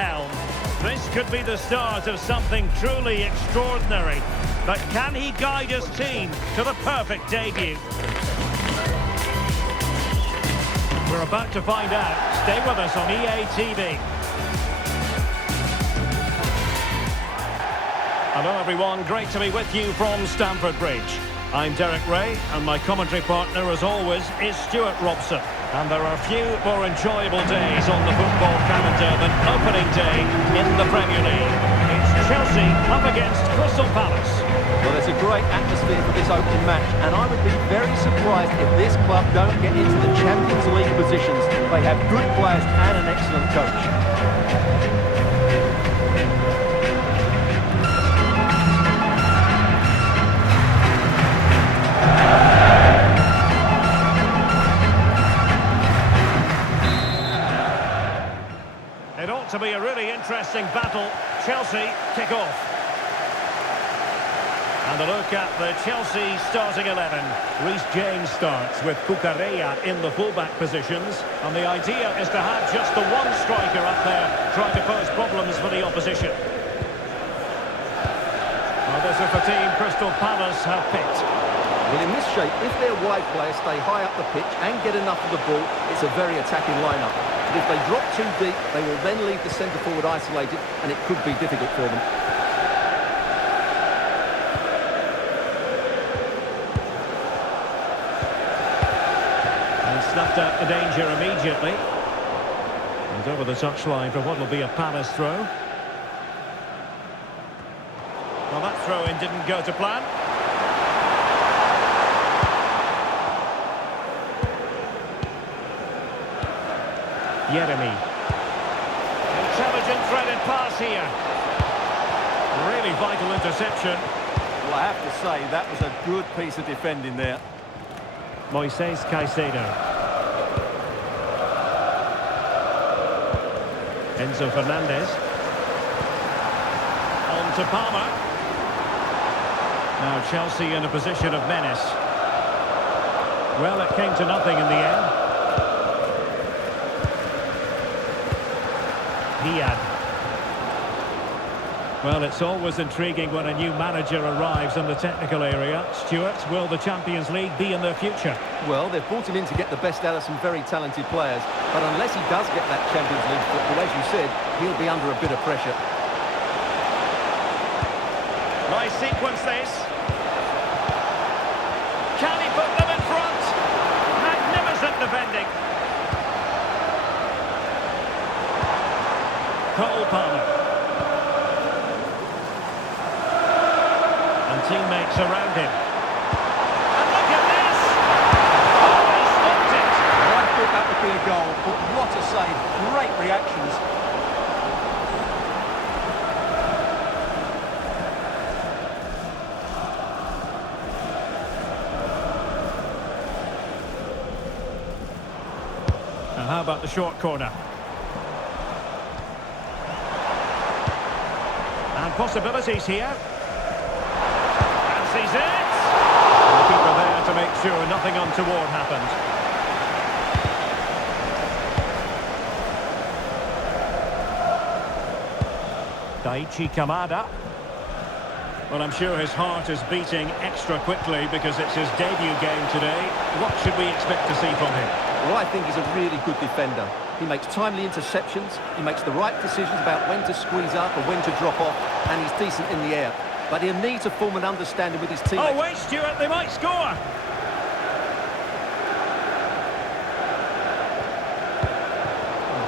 helm. This could be the start of something truly extraordinary. But can he guide his team to the perfect debut? We're about to find out. Stay with us on EA TV. Hello everyone, great to be with you from Stamford Bridge. I'm Derek Ray, and my commentary partner, as always, is Stuart Robson. And there are few more enjoyable days on the football calendar than opening day in the Premier League. It's Chelsea up against Crystal Palace. Well, there's a great atmosphere for this opening match, and I would be very surprised if this club don't get into the Champions League positions. They have good players and an excellent coach. It ought to be a really interesting battle. Chelsea kick off. And a look at the Chelsea starting 11. Reece James starts with Cucurella in the fullback positions. And the idea is to have just the one striker up there trying to pose problems for the opposition. Well, this is the team Crystal Palace have picked. Well, in this shape, if their wide players stay high up the pitch and get enough of the ball, it's a very attacking lineup. But if they drop too deep, they will then leave the centre forward isolated, and it could be difficult for them. And snuffed out the danger immediately. And over the touchline for what will be a Palace throw. Well, that throw-in didn't go to plan. Yeremy. Intelligent threaded pass here. Really vital interception. Well, I have to say, that was a good piece of defending there. Moises Caicedo. Enzo Fernandez. On to Palmer. Now Chelsea in a position of menace. Well, it came to nothing in the end. Riyad. Well, it's always intriguing when a new manager arrives in the technical area. Stuart, will the Champions League be in their future? Well, they've brought him in to get the best out of some very talented players. But unless he does get that Champions League football, as you said, he'll be under a bit of pressure. Nice sequence this. Can he put them in front? Magnificent defending. Cole Palmer. And teammates around him. And look at this! Oh, he stopped it! Well, I thought that would be a goal, but what a save. Great reactions. Now, how about the short corner? And possibilities here. And sees it! And the keeper there to make sure nothing untoward happened. Daichi Kamada. Well, I'm sure his heart is beating extra quickly because it's his debut game today. What should we expect to see from him? Well, I think he's a really good defender. He makes timely interceptions, he makes the right decisions about when to squeeze up and when to drop off, and he's decent in the air. But he'll need to form an understanding with his teammates. Oh, wait, Stuart, they might score! A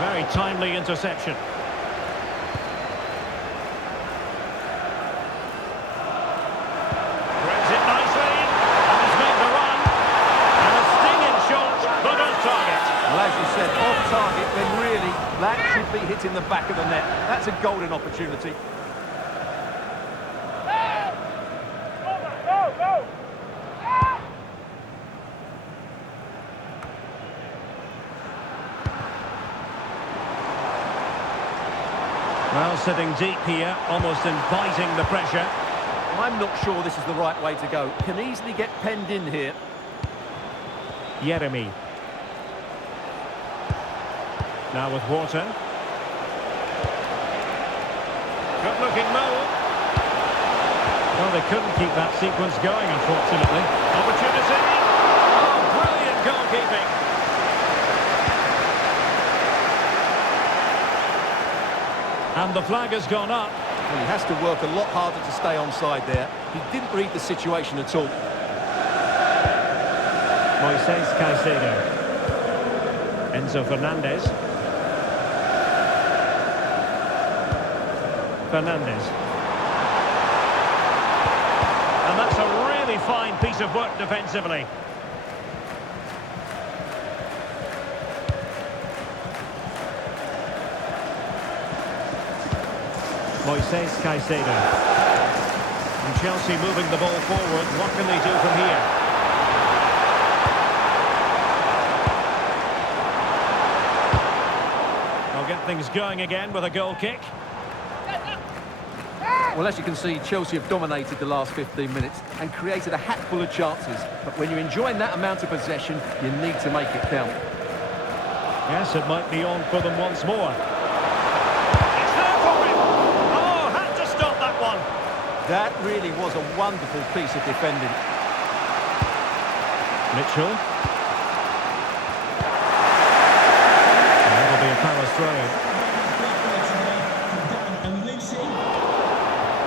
very timely interception. Threads it nicely, and has made the run. And a stinging shot, but on target. Well, as you said, off target, then really, that should be hitting the back of the net. That's a golden opportunity. Well, sitting deep here, almost inviting the pressure. I'm not sure this is the right way to go. Can easily get penned in here. Yeremy. Now with Wharton. Good looking move. Well, they couldn't keep that sequence going, unfortunately. Opportunity. Oh, brilliant goalkeeping. And the flag has gone up. Well, he has to work a lot harder to stay onside there. He didn't read the situation at all. Moises Caicedo. Enzo Fernandez. Fernandez. And that's a really fine piece of work defensively. Moises Caicedo. And Chelsea moving the ball forward. What can they do from here? They'll get things going again with a goal kick. Well, as you can see, Chelsea have dominated the last 15 minutes and created a hatful of chances. But when you're enjoying that amount of possession, you need to make it count. Yes, it might be on for them once more. It's there for him! Oh, had to stop that one. That really was a wonderful piece of defending. Mitchell. And that'll be a Palace throw-in.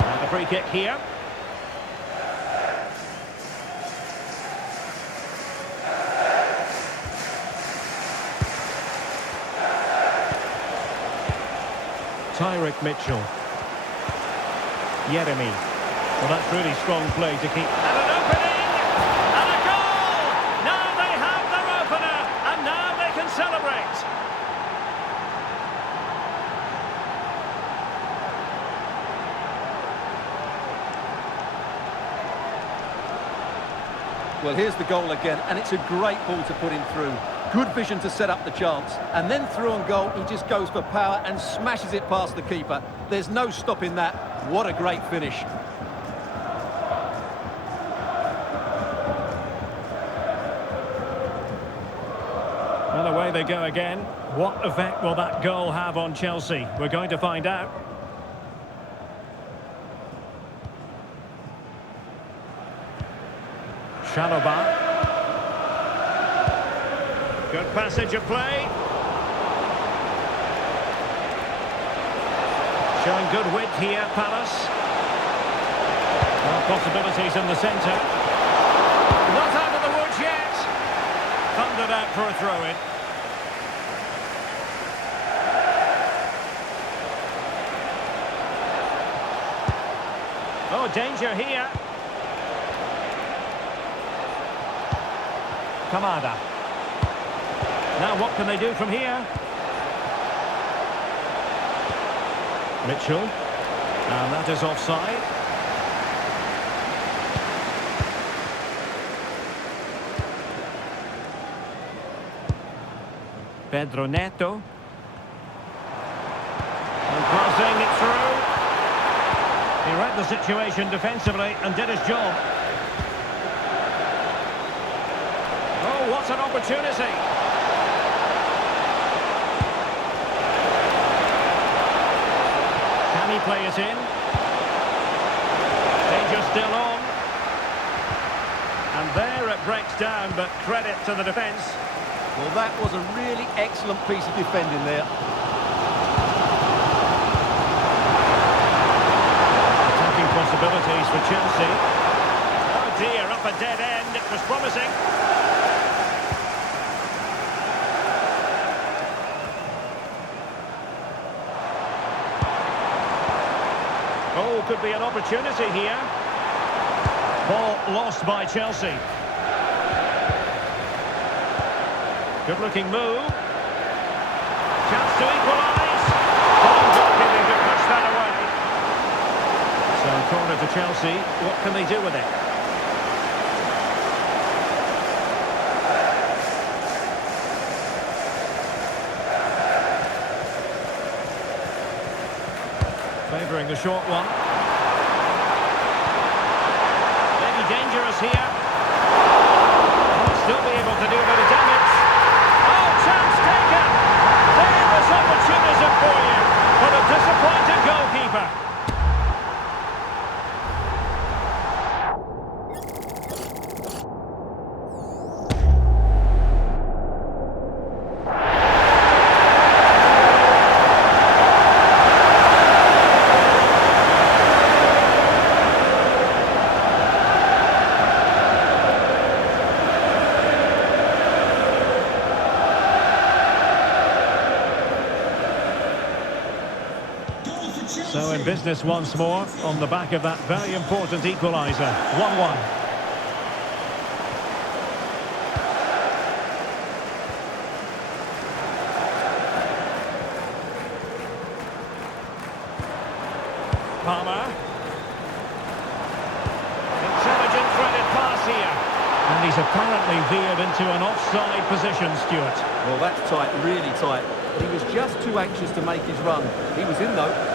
And a free kick here. Tyrick Mitchell. Yeremy. Well, that's really strong play to keep. And an opening! And a goal! Now they have their opener, and now they can celebrate. Well, here's the goal again, and it's a great ball to put him through. Good vision to set up the chance. And then through on goal, he just goes for power and smashes it past the keeper. There's no stopping that. What a great finish. Well, away they go again. What effect will that goal have on Chelsea? We're going to find out. Chalobah. Good passage of play. Showing good width here, Palace. Well, possibilities in the centre. Not out of the woods yet. Thundered out for a throw-in. Oh, danger here. Kamada. Now what can they do from here? Mitchell. And that is offside. Pedro Neto. And crossing it through. He read the situation defensively and did his job. Oh, what an opportunity! Can he play it in? Danger still on. And there it breaks down, but credit to the defence. Well, that was a really excellent piece of defending there. Attacking possibilities for Chelsea. Oh dear, up a dead end. It was promising. Oh, could be an opportunity here. Ball lost by Chelsea. Good looking move. Chance to equalise. Oh, goalkeeping to push that away. So corner to Chelsea. What can they do with it? Favouring the short one. Maybe dangerous here. Might still be able to do a bit of damage. Oh, chance taken! There was opportunism for you, but a disappointed goalkeeper. So in business once more on the back of that very important equaliser. 1-1. Palmer. Intelligent threaded pass here. And he's apparently veered into an offside position, Stuart. Well, that's tight, really tight. He was just too anxious to make his run. He was in, though.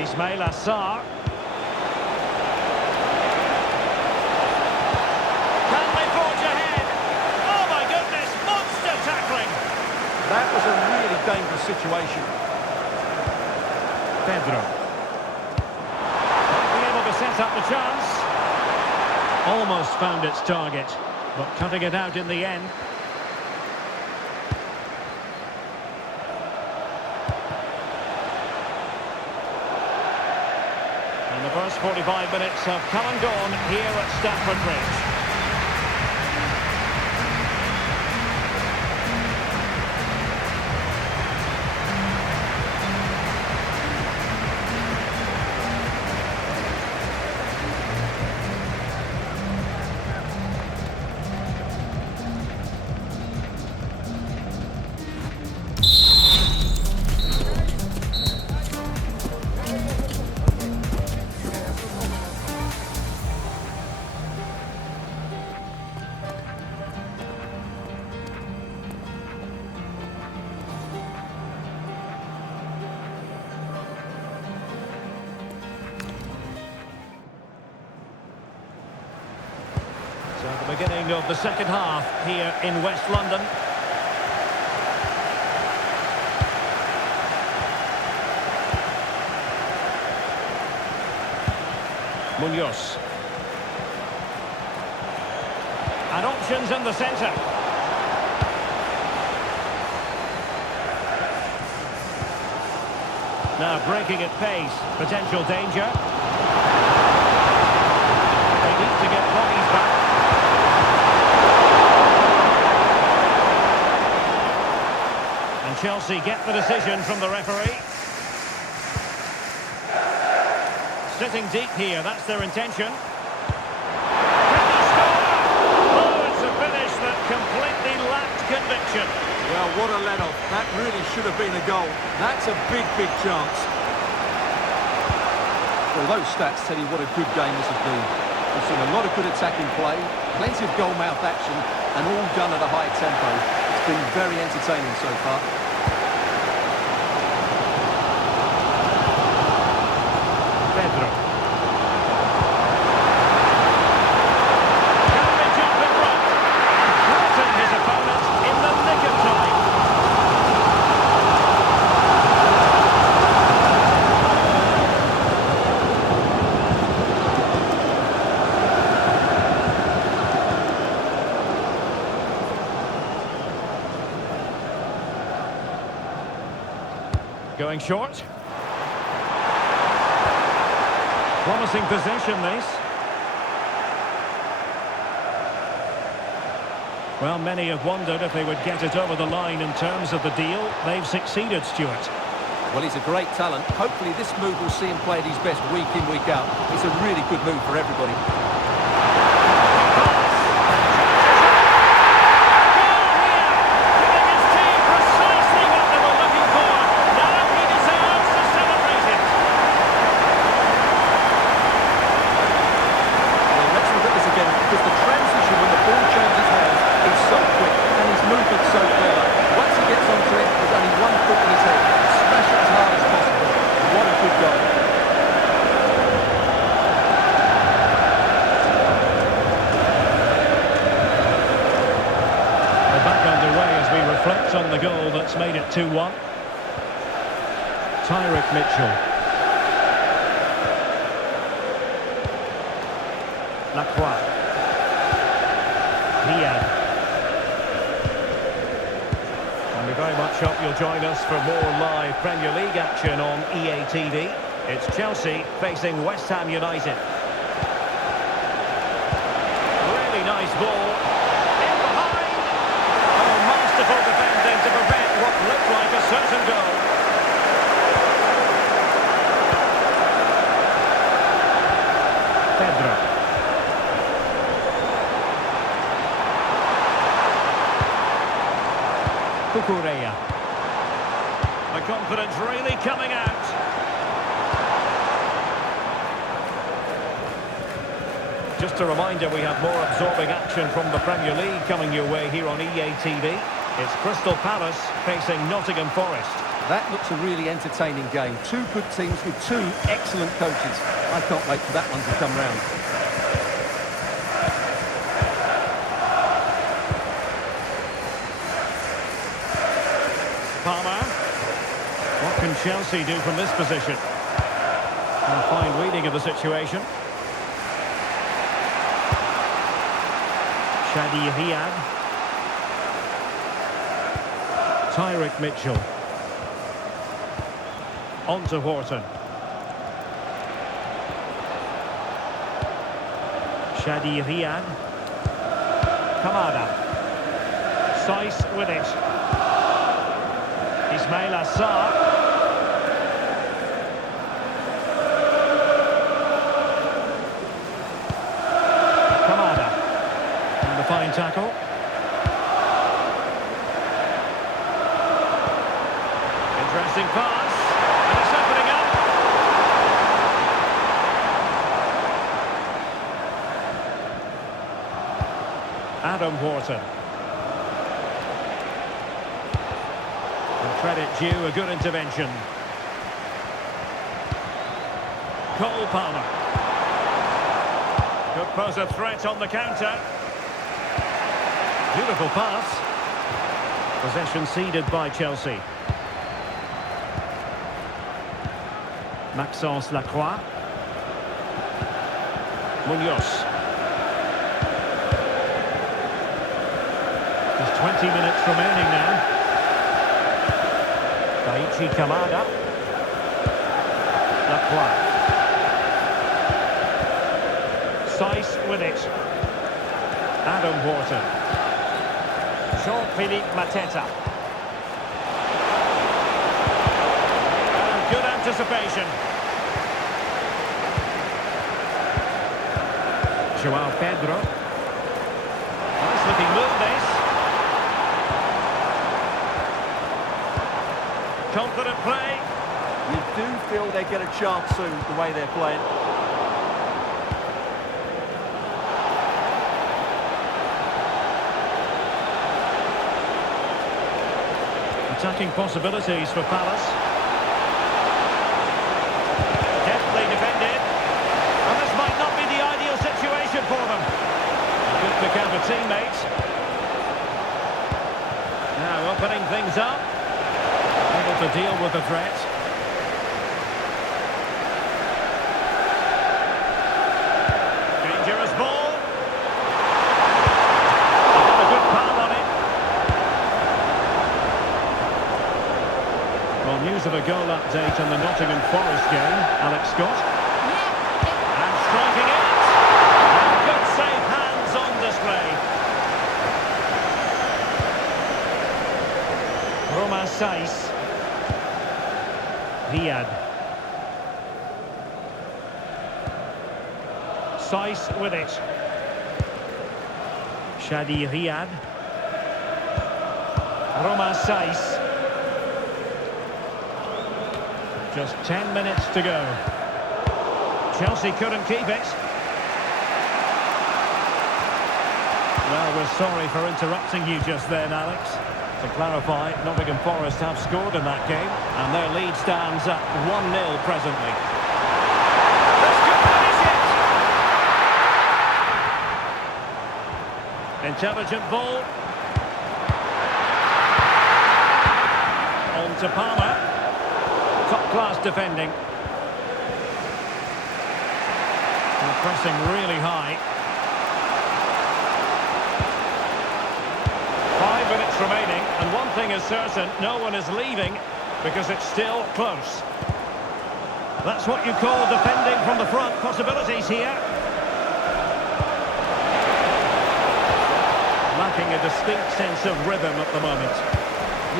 Ismail Assar. Can they forge ahead? Oh my goodness, monster tackling! That was a really dangerous situation. Pedro. Might be able to set up the chance. Almost found its target, but cutting it out in the end. And the first 45 minutes have come and gone here at Stamford Bridge. So the beginning of the second half here in West London. Munoz. And options in the centre. Now breaking at pace. Potential danger. They need to get bodies back. And Chelsea get the decision from the referee. Sitting deep here, that's their intention. Can he score? Oh, it's a finish that completely lacked conviction. Well, what a let-off. That really should have been a goal. That's a big, big chance. Well, those stats tell you what a good game this has been. We've seen a lot of good attacking play, plenty of goal-mouth action, and all done at a high tempo. It's been very entertaining so far. Pedro. Can they jump in front? Thwarting his opponent in the nick of time. Going short. Promising possession, this. Well, many have wondered if they would get it over the line in terms of the deal. They've succeeded, Stuart. Well, he's a great talent. Hopefully this move will see him play at his best week in, week out. It's a really good move for everybody. On the goal that's made it 2-1. Tyrick Mitchell. Lacroix. Riad. And we very much hope you'll join us for more live Premier League action on EA TV. It's Chelsea facing West Ham United. Really nice ball. In behind. Cucurella. The confidence really coming out. Just a reminder, we have more absorbing action from the Premier League coming your way here on EA TV. It's Crystal Palace facing Nottingham Forest. That looks a really entertaining game. Two good teams with two excellent coaches. I can't wait for that one to come round. Palmer. What can Chelsea do from this position? A fine reading of the situation. Shadi Riyad. Tyrick Mitchell. On to Horton. Shadi Riyad. Kamada. Saiss with it. Ismail Assar. Kamada. And the fine tackle. Interesting pass. And it's opening up. Adam Horton. And credit due, a good intervention. Cole Palmer. Could pose a threat on the counter. Beautiful pass. Possession ceded by Chelsea. Maxence Lacroix. Munoz. There's 20 minutes remaining now. Daichi Kamada. Lacroix. Saiss with it. Adam Horton. Jean-Philippe Mateta. And good anticipation. Joao Pedro. Nice looking move this. Confident play. You do feel they get a chance soon, the way they're playing. Attacking possibilities for Palace. Deftly defended. And this might not be the ideal situation for them. Good pick out a teammate. Now opening things up. Able to deal with the threat. Dangerous ball. Got a good palm on it. Well, news of a goal update on the Nottingham Forest game. Alex Scott. And striking it. And good safe hands on display. Romain Saiss. Riyad. Saiss with it. Shadi Riyad. Romain Saiss. Just 10 minutes to go. Chelsea couldn't keep it. Well, we're sorry for interrupting you just then, Alex. To clarify, Nottingham Forest have scored in that game, and their lead stands at 1-0 presently. This could finish it! Intelligent ball. On to Palmer. Top-class defending. And pressing really high. 5 minutes remaining, and one thing is certain, no one is leaving because it's still close. That's what you call defending from the front. Possibilities here. Lacking a distinct sense of rhythm at the moment.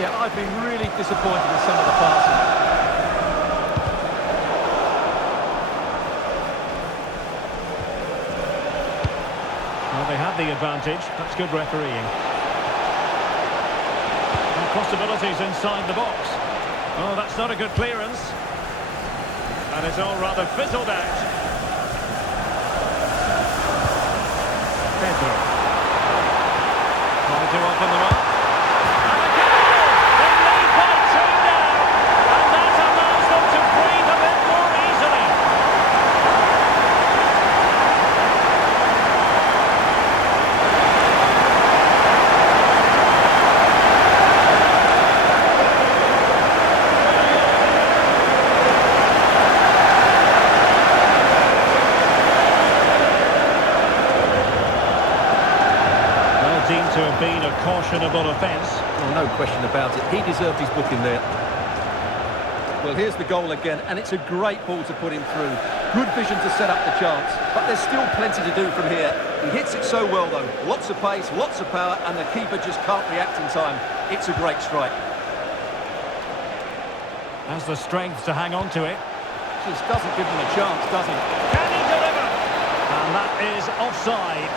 Yeah, I've been really disappointed with some of the passing. Well, they have the advantage. That's good refereeing. possibilities inside the box. Oh, that's not a good clearance. And it's all rather fizzled out. Pedro. Trying to open them up. And a goal! They lead by 2 now. And that allows them to breathe a bit more easily. Deemed to have been a cautionable offence. Well, no question about it. He deserved his booking there. Well, here's the goal again, and it's a great ball to put him through. Good vision to set up the chance, but there's still plenty to do from here. He hits it so well, though. Lots of pace, lots of power, and the keeper just can't react in time. It's a great strike. Has the strength to hang on to it. Just doesn't give him a chance, does he? Can he deliver? And that is offside.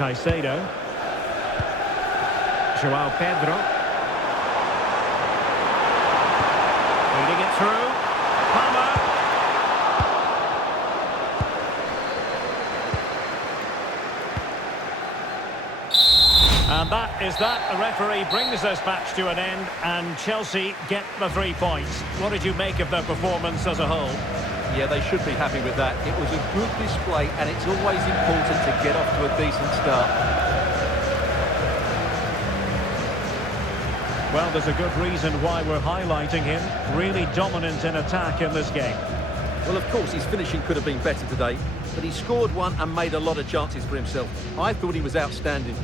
Caicedo. João Pedro. Leading it through. Palmer. And that is that. The referee brings this match to an end and Chelsea get the 3 points. What did you make of their performance as a whole? Yeah, they should be happy with that. It was a good display, and it's always important to get off to a decent start. Well, there's a good reason why we're highlighting him. Really dominant in attack in this game. Well, of course, his finishing could have been better today, but he scored one and made a lot of chances for himself. I thought he was outstanding.